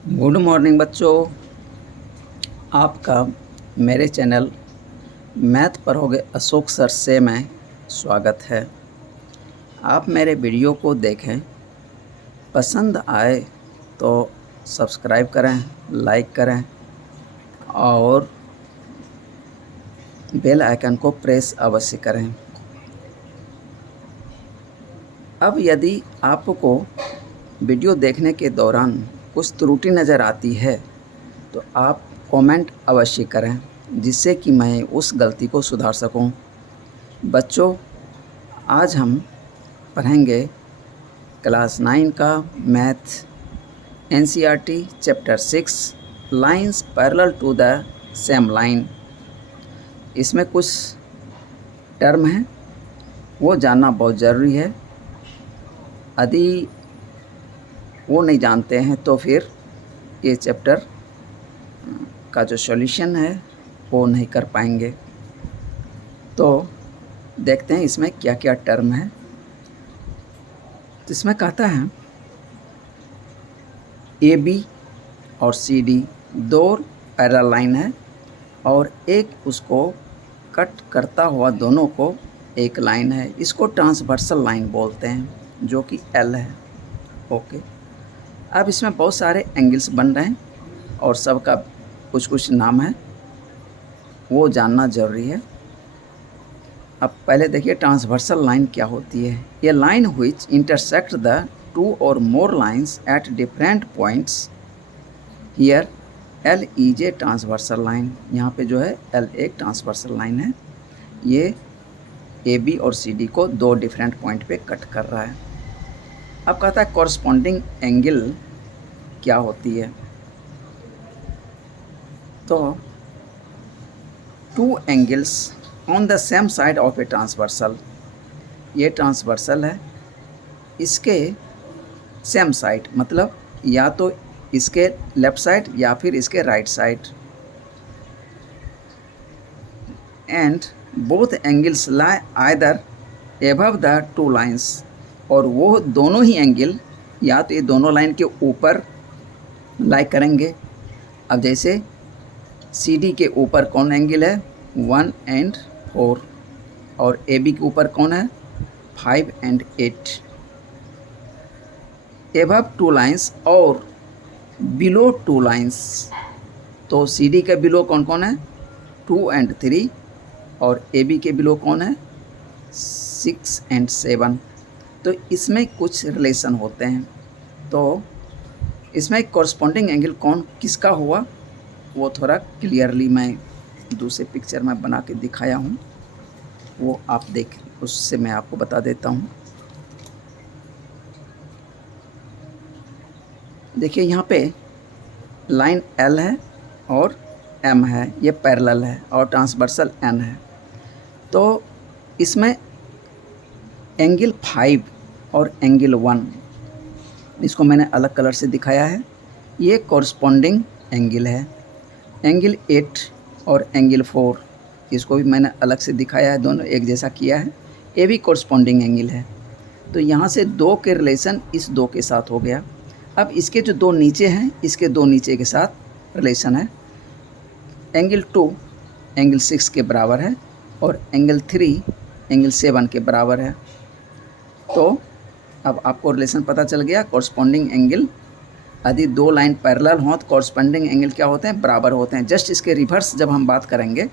Good morning बच्चों। आपका मेरे चैनल मैथ पढ़ोगे अशोक सर से मैं स्वागत है। आप मेरे वीडियो को देखें, पसंद आए तो सब्सक्राइब करें, लाइक करें और बेल आइकन को प्रेस अवश्य करें। अब यदि आपको वीडियो देखने के दौरान कुछ त्रुटि नज़र आती है तो आप कमेंट अवश्य करें, जिससे कि मैं उस गलती को सुधार सकूं। बच्चों, आज हम पढ़ेंगे क्लास 9 का math NCERT chapter 6 lines parallel to the same line. इसमें कुछ टर्म हैं, वो जानना बहुत ज़रूरी है। यदि वो नहीं जानते हैं तो फिर ये चैप्टर का जो सॉल्यूशन है वो नहीं कर पाएंगे। तो देखते हैं इसमें क्या क्या टर्म है। तो इसमें कहता है ए बी और सी डी दो पैरेलल लाइन है और एक उसको कट करता हुआ दोनों को एक लाइन है। इसको ट्रांसवर्सल लाइन बोलते हैं, जो कि एल है। ओके, अब इसमें बहुत सारे एंगल्स बन रहे हैं और सबका कुछ कुछ नाम है, वो जानना ज़रूरी है। अब पहले देखिए ट्रांसवर्सल लाइन क्या होती है। ये line which intersect the two और more lines at different points. Here L is a transversal line. यहाँ पे जो है एल एक ट्रांसवर्सल लाइन है। ये ए बी और सी डी को दो डिफरेंट पॉइंट पे कट कर रहा है। अब कहता है कॉरस्पॉन्डिंग एंगल क्या होती है। तो two angles on the same side of a transversal. ये ट्रांसवर्सल है, इसके सेम साइड मतलब या तो इसके लेफ़्ट साइड या फिर इसके right side. And both angles lie either above the two lines. और वो दोनों ही एंगल या तो ये दोनों लाइन के ऊपर लाई करेंगे। अब जैसे सी डी के ऊपर कौन एंगल है 1 और 4 और ए बी के ऊपर कौन है 5 और 8। एबव टू लाइन्स और बिलो टू लाइन्स। तो सी डी के बिलो कौन कौन है 2 और 3 और ए बी के बिलो कौन है 6 और 7। तो इसमें कुछ रिलेशन होते हैं। तो इसमें कॉरस्पॉन्डिंग एंगल कौन किसका हुआ वो थोड़ा क्लियरली मैं दूसरे पिक्चर में बना के दिखाया हूँ, वो आप देख, उससे मैं आपको बता देता हूँ। देखिए यहाँ पे लाइन एल है और एम है, ये पैरेलल है और ट्रांसवर्सल एन है। तो इसमें एंगल 5 और एंगल 1, इसको मैंने अलग कलर से दिखाया है, ये कॉरस्पॉन्डिंग एंगल है। एंगल 8 और एंगल 4, इसको भी मैंने अलग से दिखाया है, दोनों एक जैसा किया है, ये भी कॉरस्पॉन्डिंग एंगल है। तो यहाँ से दो के रिलेशन इस दो के साथ हो गया। अब इसके जो दो नीचे हैं, इसके दो नीचे के साथ रिलेशन है। एंगल 2 एंगल 6 के बराबर है और एंगल 3 एंगल 7 के बराबर है। तो अब आपको रिलेशन पता चल गया। कॉरस्पॉन्डिंग एंगल यदि दो लाइन पैरेलल हों तो कॉरस्पॉन्डिंग एंगल क्या होते हैं, बराबर होते हैं। जस्ट इसके रिवर्स जब हम बात करेंगे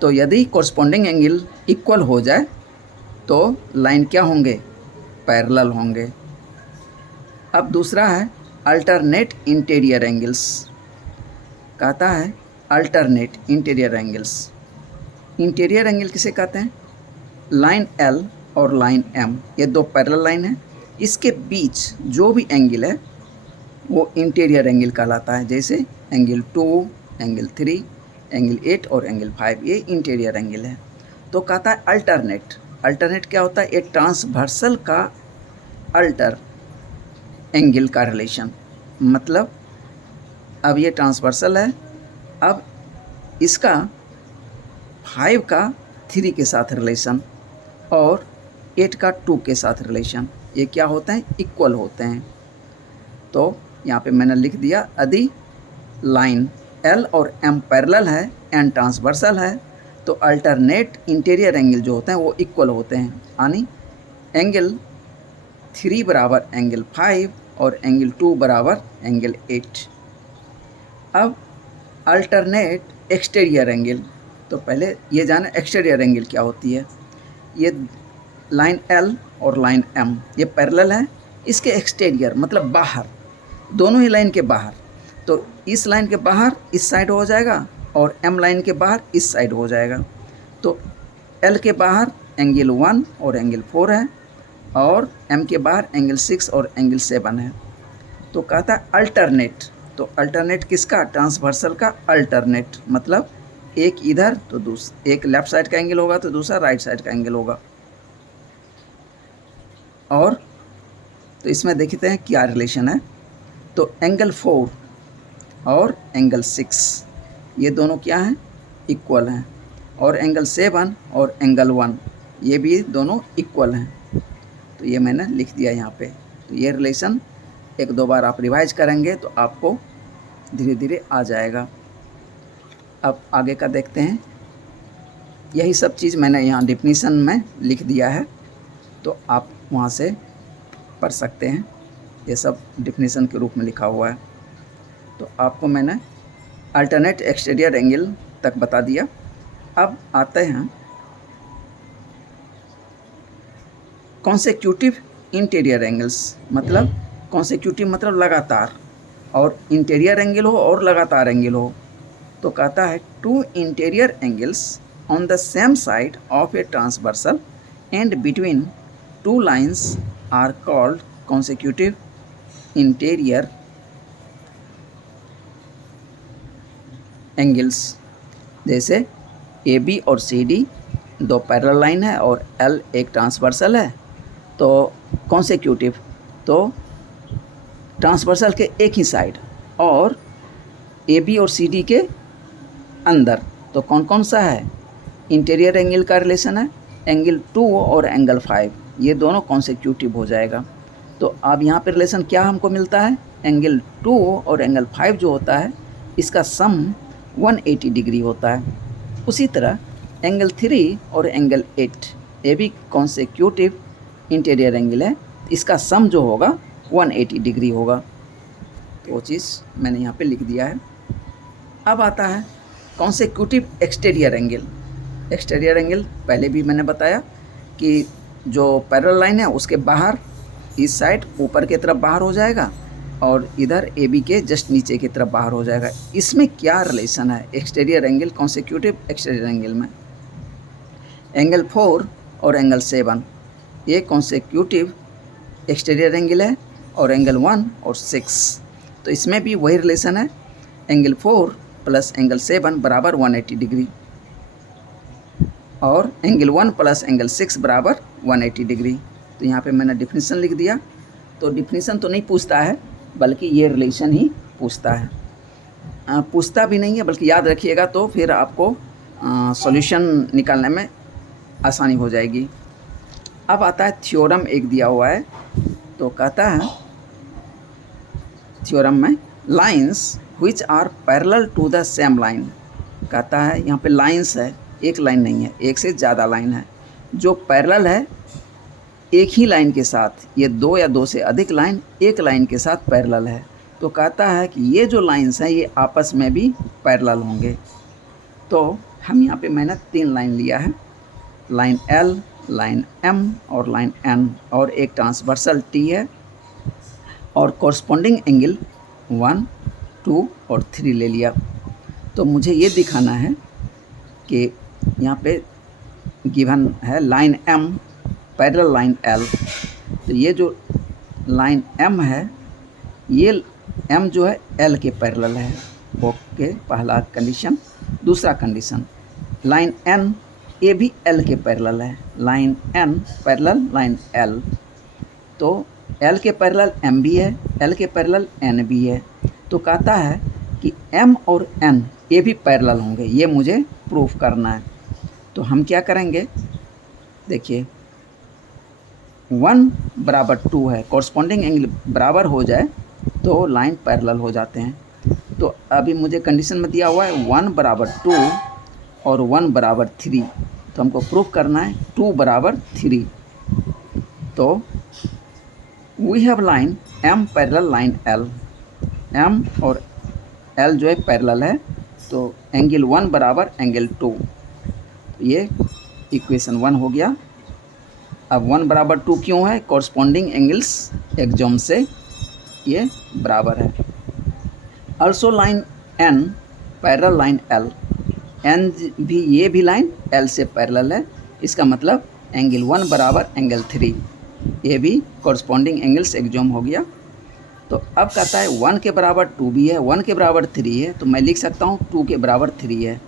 तो यदि कॉरस्पॉन्डिंग एंगल इक्वल हो जाए तो लाइन क्या होंगे, पैरेलल होंगे। अब दूसरा है अल्टरनेट इंटीरियर एंगल्स। कहता है alternate interior angles. Interior angle किसे कहते हैं, लाइन एल और लाइन एम, ये दो पैरेलल लाइन है, इसके बीच जो भी एंगल है वो इंटीरियर एंगल कहलाता है। जैसे एंगल 2, एंगल 3, एंगल 8 और एंगल 5, ये इंटीरियर एंगल है। तो कहता है अल्टरनेट। अल्टरनेट क्या होता है, एक ट्रांसवर्सल का अल्टर एंगल का रिलेशन। मतलब अब ये ट्रांसवर्सल है, अब इसका 5 का 3 के साथ रिलेशन और 8 का 2 के साथ रिलेशन, ये क्या होते हैं, इक्वल होते हैं। तो यहाँ पे मैंने लिख दिया यदि लाइन L और M पैरेलल है एंड ट्रांसवर्सल है तो अल्टरनेट इंटीरियर एंगल जो होते हैं वो इक्वल होते हैं, यानी एंगल 3 बराबर एंगल 5 और एंगल 2 बराबर एंगल 8। अब अल्टरनेट एक्सटीरियर एंगल, तो पहले ये जाना एक्सटीरियर एंगल क्या होती है। ये लाइन L और लाइन M ये पैरेलल है, इसके एक्सटीरियर मतलब बाहर, दोनों ही लाइन के बाहर, तो इस लाइन के बाहर इस साइड हो जाएगा और M लाइन के बाहर इस साइड हो जाएगा। तो L के बाहर एंगल 1 और एंगल 4 है और M के बाहर एंगल 6 और एंगल 7 है। तो कहता है अल्टरनेट, तो अल्टरनेट किसका, ट्रांसवर्सल का अल्टरनेट, मतलब एक इधर तो दूसरा, एक लेफ्ट साइड का एंगल होगा तो दूसरा राइट साइड का एंगल होगा। और तो इसमें देखते हैं क्या रिलेशन है। तो एंगल 4 और एंगल 6 ये दोनों क्या हैं, इक्वल हैं, और एंगल 7 और एंगल 1 ये भी दोनों इक्वल हैं। तो ये मैंने लिख दिया यहाँ पे। तो ये रिलेशन एक दो बार आप रिवाइज करेंगे तो आपको धीरे धीरे आ जाएगा। अब आगे का देखते हैं। यही सब चीज़ मैंने यहाँ डिफिनीशन में लिख दिया है, तो आप वहाँ से पढ़ सकते हैं, ये सब डिफिनीशन के रूप में लिखा हुआ है। तो आपको मैंने अल्टरनेट एक्सटीरियर एंगल तक बता दिया। अब आते हैं कॉन्सेक्यूटिव इंटीरियर एंगल्स, मतलब कॉन्सेक्यूटिव मतलब लगातार, और इंटीरियर एंगल हो और लगातार एंगल हो। तो कहता है two interior angles on the same side of a transversal and between two lines are called consecutive interior angles. जैसे ए बी और सी डी दो पैरेलल लाइन है और एल एक ट्रांसवर्सल है, तो कॉन्सेक्यूटिव तो ट्रांसवर्सल के एक ही साइड और ए बी और सी डी के अंदर, तो कौन कौन सा है, इंटीरियर एंगल का रिलेशन है एंगल 2 और एंगल 5, ये दोनों कॉन्सेक्यूटिव हो जाएगा। तो अब यहाँ पे रिलेशन क्या हमको मिलता है, एंगल 2 और एंगल 5 जो होता है इसका सम 180 डिग्री होता है। उसी तरह एंगल 3 और एंगल 8 ये भी कॉन्सेक्यूटिव इंटीरियर एंगल है, इसका सम जो होगा 180 डिग्री होगा। तो वो चीज़ मैंने यहाँ पे लिख दिया है। अब आता है consecutive exterior angle. Exterior angle पहले भी मैंने बताया कि जो पैरेलल लाइन है उसके बाहर इस साइड ऊपर की तरफ बाहर हो जाएगा और इधर ए बी के जस्ट नीचे की तरफ बाहर हो जाएगा। इसमें क्या रिलेशन है exterior angle consecutive exterior angle में, एंगल 4 और एंगल 7 ये कॉन्सेक्यूटिव एक्सटीरियर एंगल है और एंगल 1 और 6, तो इसमें भी वही रिलेशन है, एंगल 4 प्लस एंगल 7 बराबर 180 डिग्री और एंगल 1 प्लस एंगल 6 बराबर 180 डिग्री। तो यहाँ पे मैंने डिफिनीशन लिख दिया। तो डिफिनीशन तो नहीं पूछता है बल्कि ये रिलेशन ही पूछता है, पूछता भी नहीं है बल्कि याद रखिएगा तो फिर आपको सॉल्यूशन निकालने में आसानी हो जाएगी। अब आता है थ्योरम एक दिया हुआ है, तो कहता है थ्योरम में lines which are parallel to the same line, कहता है यहाँ पे लाइंस है, एक लाइन नहीं है, एक से ज़्यादा लाइन है जो पैरेलल है एक ही लाइन के साथ, ये दो या दो से अधिक लाइन एक लाइन के साथ पैरेलल है। तो कहता है कि ये जो लाइंस हैं ये आपस में भी पैरेलल होंगे। तो हम यहाँ पे मैंने 3 लाइन लिया है, लाइन L, लाइन M और लाइन N, और एक ट्रांसवर्सल T है और कॉरस्पॉन्डिंग एंगल 1, 2 और 3 ले लिया। तो मुझे ये दिखाना है कि यहाँ पे गिवन है line M parallel line L, तो ये जो लाइन M है ये M जो है L के पैरेलल है। ओके, पहला कंडीशन। दूसरा कंडीशन, लाइन N ये भी L के पैरेलल है, line N parallel line L, तो L के पैरेलल M भी है, L के पैरेलल N भी है। तो कहता है कि M और N ये भी पैरेलल होंगे, ये मुझे प्रूफ करना है। तो हम क्या करेंगे, देखिए 1 बराबर 2 है, कॉरस्पॉन्डिंग एंगल बराबर हो जाए तो लाइन पैरेलल हो जाते हैं। तो अभी मुझे कंडीशन में दिया हुआ है 1 बराबर 2 और 1 बराबर 3, तो हमको प्रूफ करना है 2 बराबर 3। तो we have line M parallel line L, M और L जो है पैरेलल है, तो एंगल 1 बराबर एंगल 2, ये इक्वेशन 1 हो गया। अब 1 बराबर 2 क्यों है? कॉरस्पॉन्डिंग एंगल्स एक्जॉम से ये बराबर है। Also line N parallel line L, N भी ये भी लाइन L से पैरेलल है, इसका मतलब एंगल 1 बराबर एंगल 3, ये भी कॉरस्पॉन्डिंग एंगल्स एक्जॉम हो गया। तो अब कहता है 1 के बराबर 2 भी है, 1 के बराबर 3 है, तो मैं लिख सकता हूँ 2 के बराबर 3 है।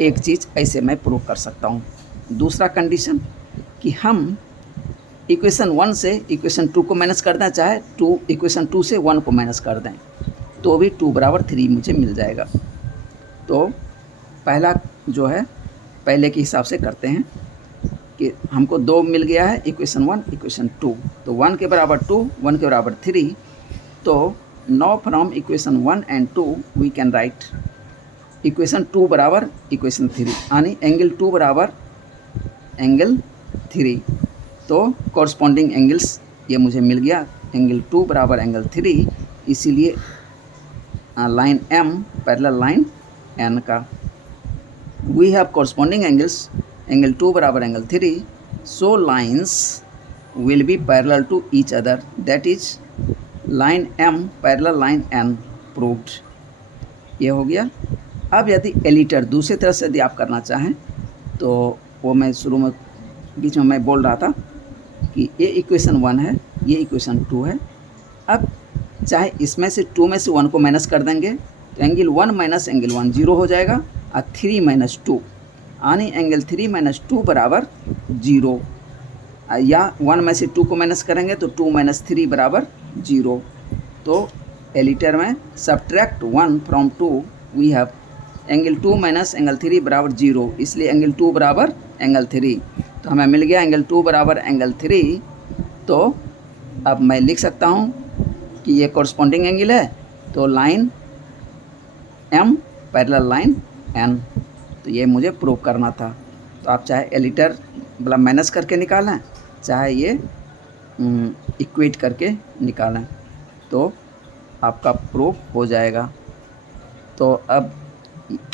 एक चीज़ ऐसे मैं प्रूव कर सकता हूँ। दूसरा कंडीशन कि हम इक्वेशन 1 से इक्वेशन 2 को माइनस कर दें, चाहे इक्वेशन 2 से 1 को माइनस कर दें, तो भी 2 बराबर 3 मुझे मिल जाएगा। तो पहला जो है पहले के हिसाब से करते हैं कि हमको 2 मिल गया है, इक्वेशन 1 इक्वेशन 2, तो 1 के बराबर 2 1 के बराबर 3। तो now from equation 1 and 2 we can write equation 2 बराबर इक्वेशन 3, यानी एंगल 2 बराबर एंगल 3। तो कॉरस्पॉन्डिंग एंगल्स ये मुझे मिल गया, एंगल 2 बराबर एंगल 3, इसीलिए line M parallel line N का। We have corresponding angles, angle 2 बराबर angle 3, so lines will be parallel to each other, that is line M parallel line N proved. ये हो गया। अब यदि एलिटर दूसरी तरह से यदि आप करना चाहें, तो वो मैं शुरू में बीच में मैं बोल रहा था कि ये इक्वेशन 1 है, ये इक्वेशन 2 है। अब चाहे इसमें से 2 में से 1 को माइनस कर देंगे, तो एंगल 1 माइनस एंगल 1 0 हो जाएगा, और 3 माइनस 2 यानी एंगल 3 माइनस 2 बराबर 0, या 1 में से 2 को माइनस करेंगे तो 2 माइनस 3 बराबर 0। तो एलिटर में subtract 1 from 2 we have angle 2 minus angle 3 बराबर 0, इसलिए एंगल 2 बराबर एंगल 3, तो हमें मिल गया एंगल 2 बराबर एंगल 3। तो अब मैं लिख सकता हूँ कि ये कॉरस्पॉन्डिंग एंगल है, तो line M parallel line N, तो ये मुझे प्रूव करना था। तो आप चाहे एलिटर मतलब माइनस करके निकालें, चाहे ये इक्वेट करके निकालें, तो आपका प्रूफ हो जाएगा। तो अब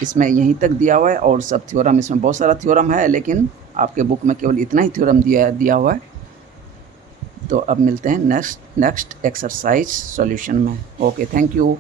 इसमें यहीं तक दिया हुआ है, और सब थ्योरम, इसमें बहुत सारा थ्योरम है, लेकिन आपके बुक में केवल इतना ही थ्योरम दिया हुआ है। तो अब मिलते हैं नेक्स्ट एक्सरसाइज सॉल्यूशन में। Okay, thank you.